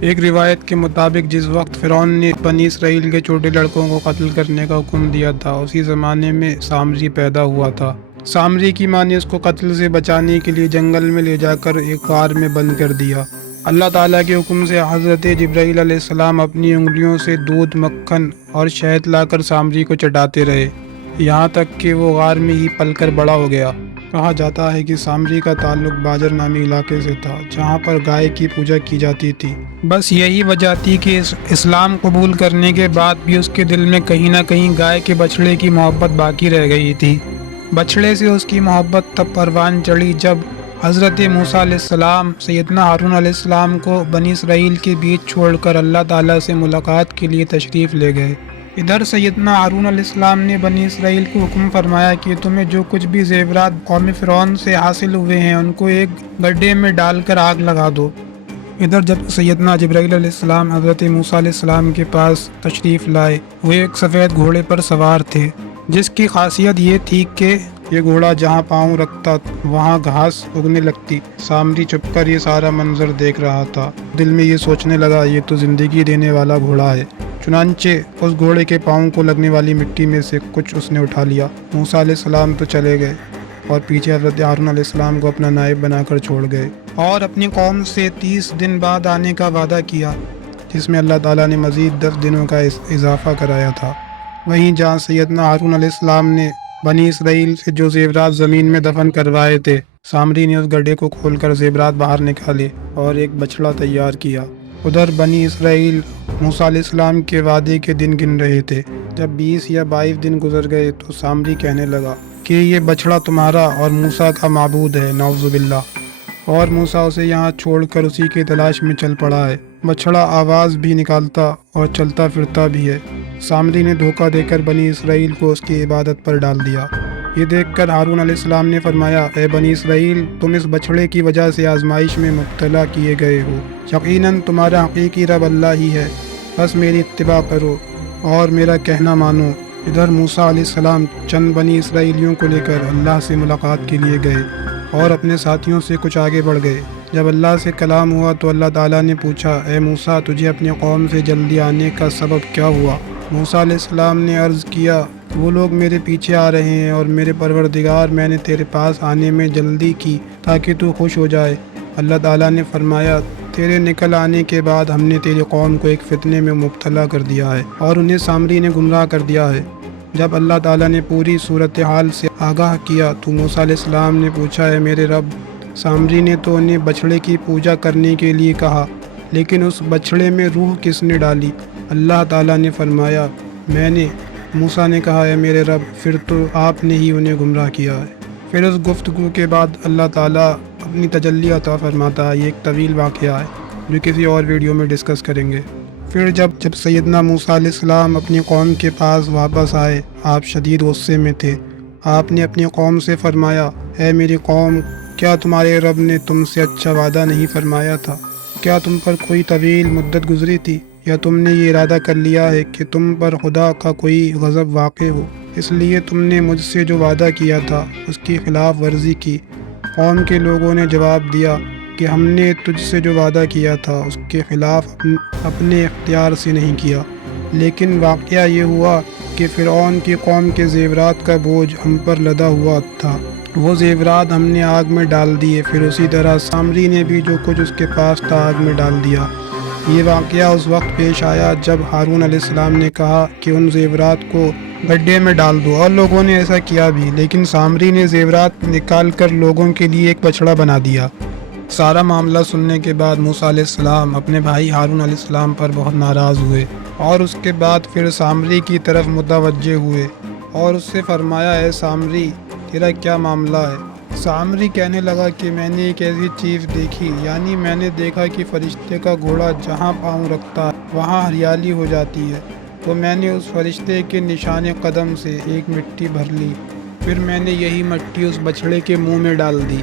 ایک روایت کے مطابق جس وقت فرعون نے بنی اسرائیل کے چھوٹے لڑکوں کو قتل کرنے کا حکم دیا تھا، اسی زمانے میں سامری پیدا ہوا تھا۔ سامری کی ماں نے اس کو قتل سے بچانے کے لیے جنگل میں لے جا کر ایک غار میں بند کر دیا۔ اللہ تعالیٰ کے حکم سے حضرت جبرائیل علیہ السلام اپنی انگلیوں سے دودھ، مکھن اور شہد لا کر سامری کو چٹاتے رہے، یہاں تک کہ وہ غار میں ہی پل کر بڑا ہو گیا۔ کہا جاتا ہے کہ سامری کا تعلق باجر نامی علاقے سے تھا، جہاں پر گائے کی پوجا کی جاتی تھی۔ بس یہی وجہ تھی کہ اسلام قبول کرنے کے بعد بھی اس کے دل میں کہیں نہ کہیں گائے کے بچھڑے کی محبت باقی رہ گئی تھی۔ بچھڑے سے اس کی محبت تب پروان چڑھی جب حضرت موسیٰ علیہ السلام سیدنا ہارون علیہ السلام کو بنی اسرائیل کے بیچ چھوڑ کر اللہ تعالیٰ سے ملاقات کے لیے تشریف لے گئے۔ ادھر سیدنا ہارون علیہ السلام نے بنی اسرائیل کو حکم فرمایا کہ تمہیں جو کچھ بھی زیورات قوم فرعون سے حاصل ہوئے ہیں ان کو ایک گڈھے میں ڈال کر آگ لگا دو۔ ادھر جب سیدنا جبرائیل علیہ السلام حضرت موسیٰ علیہ السلام کے پاس تشریف لائے، وہ ایک سفید گھوڑے پر سوار تھے، جس کی خاصیت یہ تھی کہ یہ گھوڑا جہاں پاؤں رکھتا وہاں گھاس اگنے لگتی۔ سامری چھپ کر یہ سارا منظر دیکھ رہا تھا، دل میں یہ سوچنے لگا یہ تو زندگی دینے والا گھوڑا ہے۔ چنانچہ اس گھوڑے کے پاؤں کو لگنے والی مٹی میں سے کچھ اس نے اٹھا لیا۔ موسیٰ علیہ السلام تو چلے گئے اور پیچھے حضرت ہارون علیہ السلام کو اپنا نائب بنا کر چھوڑ گئے اور اپنی قوم سے 30 دن بعد آنے کا وعدہ کیا، جس میں اللہ تعالیٰ نے مزید 10 دنوں کا اضافہ کرایا تھا۔ وہیں جہاں سیدنا ہارون علیہ السلام نے بنی اسرائیل سے جو زیورات زمین میں دفن کروائے تھے، سامری نے اس گڈھے کو کھول کر زیورات باہر نکالے اور ایک بچھڑا تیار کیا۔ ادھر بنی اسرائیل موسیٰ علیہ السلام کے وعدے کے دن گن رہے تھے۔ جب 20 یا 22 دن گزر گئے تو سامری کہنے لگا کہ یہ بچھڑا تمہارا اور موسیٰ کا معبود ہے، نعوذ باللہ، اور موسیٰ اسے یہاں چھوڑ کر اسی کی تلاش میں چل پڑا ہے۔ بچھڑا آواز بھی نکالتا اور چلتا پھرتا بھی ہے۔ سامری نے دھوکہ دے کر بنی اسرائیل کو اس کی عبادت پر ڈال دیا۔ یہ دیکھ کر ہارون علیہ السلام نے فرمایا، اے بنی اسرائیل، تم اس بچھڑے کی وجہ سے آزمائش میں مبتلا کیے گئے ہو۔ یقیناً تمہارا حقیقی رب اللہ ہی ہے، بس میری اتباع کرو اور میرا کہنا مانو۔ ادھر موسیٰ علیہ السلام چند بنی اسرائیلیوں کو لے کر اللہ سے ملاقات کے لیے گئے اور اپنے ساتھیوں سے کچھ آگے بڑھ گئے۔ جب اللہ سے کلام ہوا تو اللہ تعالیٰ نے پوچھا، اے موسیٰ، تجھے اپنی قوم سے جلدی آنے کا سبب کیا ہوا؟ موسیٰ علیہ السلام نے عرض کیا، وہ لوگ میرے پیچھے آ رہے ہیں اور میرے پروردگار، میں نے تیرے پاس آنے میں جلدی کی تاکہ تو خوش ہو جائے۔ اللہ تعالیٰ نے فرمایا، تیرے نکل آنے کے بعد ہم نے تیری قوم کو ایک فتنے میں مبتلا کر دیا ہے اور انہیں سامری نے گمراہ کر دیا ہے۔ جب اللہ تعالیٰ نے پوری صورتحال سے آگاہ کیا تو موسیٰ علیہ السلام نے پوچھا، اے میرے رب، سامری نے تو انہیں بچھڑے کی پوجا کرنے کے لیے کہا، لیکن اس بچھڑے میں روح کس نے ڈالی؟ اللہ تعالیٰ نے فرمایا، میں نے۔ موسیٰ نے کہا، اے میرے رب، پھر تو آپ نے ہی انہیں گمراہ کیا ہے۔ پھر اس گفتگو کے بعد اللہ تعالیٰ اپنی تجلی عطا فرماتا ہے۔ یہ ایک طویل واقعہ ہے جو کسی اور ویڈیو میں ڈسکس کریں گے۔ پھر جب سیدنا موسیٰ علیہ السلام اپنی قوم کے پاس واپس آئے، آپ شدید غصے میں تھے۔ آپ نے اپنی قوم سے فرمایا، اے میری قوم، کیا تمہارے رب نے تم سے اچھا وعدہ نہیں فرمایا تھا؟ کیا تم پر کوئی طویل مدت گزری تھی، یا تم نے یہ ارادہ کر لیا ہے کہ تم پر خدا کا کوئی غضب واقع ہو، اس لیے تم نے مجھ سے جو وعدہ کیا تھا اس کی خلاف ورزی کی؟ قوم کے لوگوں نے جواب دیا کہ ہم نے تجھ سے جو وعدہ کیا تھا اس کے خلاف اپنے اختیار سے نہیں کیا، لیکن واقعہ یہ ہوا کہ فرعون کی قوم کے زیورات کا بوجھ ہم پر لدا ہوا تھا، وہ زیورات ہم نے آگ میں ڈال دیے، پھر اسی طرح سامری نے بھی جو کچھ اس کے پاس تھا آگ میں ڈال دیا۔ یہ واقعہ اس وقت پیش آیا جب ہارون علیہ السلام نے کہا کہ ان زیورات کو گڈھے میں ڈال دو، اور لوگوں نے ایسا کیا بھی، لیکن سامری نے زیورات نکال کر لوگوں کے لیے ایک بچھڑا بنا دیا۔ سارا معاملہ سننے کے بعد موسیٰ علیہ السلام اپنے بھائی ہارون علیہ السلام پر بہت ناراض ہوئے اور اس کے بعد پھر سامری کی طرف متوجہ ہوئے اور اس سے فرمایا، اے سامری، تیرا کیا معاملہ ہے؟ سامری کہنے لگا کہ میں نے ایک ایسی چیز دیکھی، یعنی میں نے دیکھا کہ فرشتے کا گھوڑا جہاں پاؤں رکھتا ہے وہاں ہریالی ہو جاتی ہے، تو میں نے اس فرشتے کے نشان قدم سے ایک مٹی بھر لی، پھر میں نے یہی مٹی اس بچھڑے کے منہ میں ڈال دی،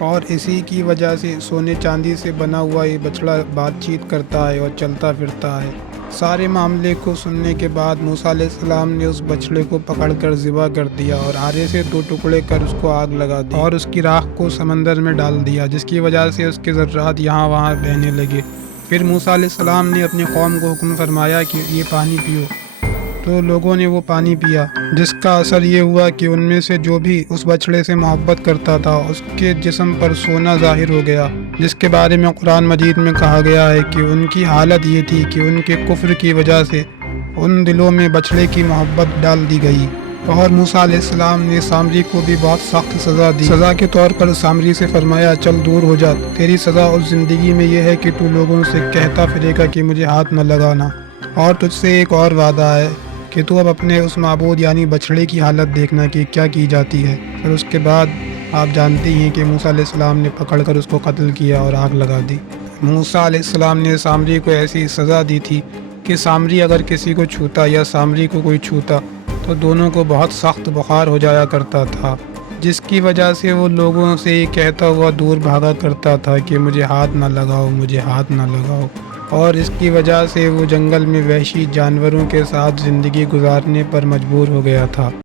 اور اسی کی وجہ سے سونے چاندی سے بنا ہوا یہ بچھڑا بات چیت کرتا ہے اور چلتا پھرتا ہے۔ سارے معاملے کو سننے کے بعد موسیٰ علیہ السلام نے اس بچھڑے کو پکڑ کر ذبح کر دیا اور آرے سے 2 ٹکڑے کر اس کو آگ لگا دی اور اس کی راکھ کو سمندر میں ڈال دیا، جس کی وجہ سے اس کے ذرات یہاں وہاں بہنے لگے۔ پھر موسیٰ علیہ السلام نے اپنی قوم کو حکم فرمایا کہ یہ پانی پیو، تو لوگوں نے وہ پانی پیا، جس کا اثر یہ ہوا کہ ان میں سے جو بھی اس بچڑے سے محبت کرتا تھا اس کے جسم پر سونا ظاہر ہو گیا، جس کے بارے میں قرآن مجید میں کہا گیا ہے کہ ان کی حالت یہ تھی کہ ان کے کفر کی وجہ سے ان دلوں میں بچڑے کی محبت ڈال دی گئی۔ اور موسیٰ علیہ السلام نے سامری کو بھی بہت سخت سزا دی۔ سزا کے طور پر سامری سے فرمایا چل دور ہو جا، تیری سزا اس زندگی میں یہ ہے کہ تو لوگوں سے کہتا پھرے گا کہ مجھے ہاتھ نہ لگانا، اور تجھ سے ایک اور وعدہ ہے کہ تو اب اپنے اس معبود یعنی بچڑے کی حالت دیکھنا کہ کیا کی جاتی ہے۔ پھر اس کے بعد آپ جانتے ہیں کہ موسیٰ علیہ السلام نے پکڑ کر اس کو قتل کیا اور آگ لگا دی۔ موسیٰ علیہ السلام نے سامری کو ایسی سزا دی تھی کہ سامری اگر کسی کو چھوتا یا سامری کو کوئی چھوتا تو دونوں کو بہت سخت بخار ہو جایا کرتا تھا، جس کی وجہ سے وہ لوگوں سے یہ کہتا ہوا دور بھاگا کرتا تھا کہ مجھے ہاتھ نہ لگاؤ، مجھے ہاتھ نہ لگاؤ، اور اس کی وجہ سے وہ جنگل میں وحشی جانوروں کے ساتھ زندگی گزارنے پر مجبور ہو گیا تھا۔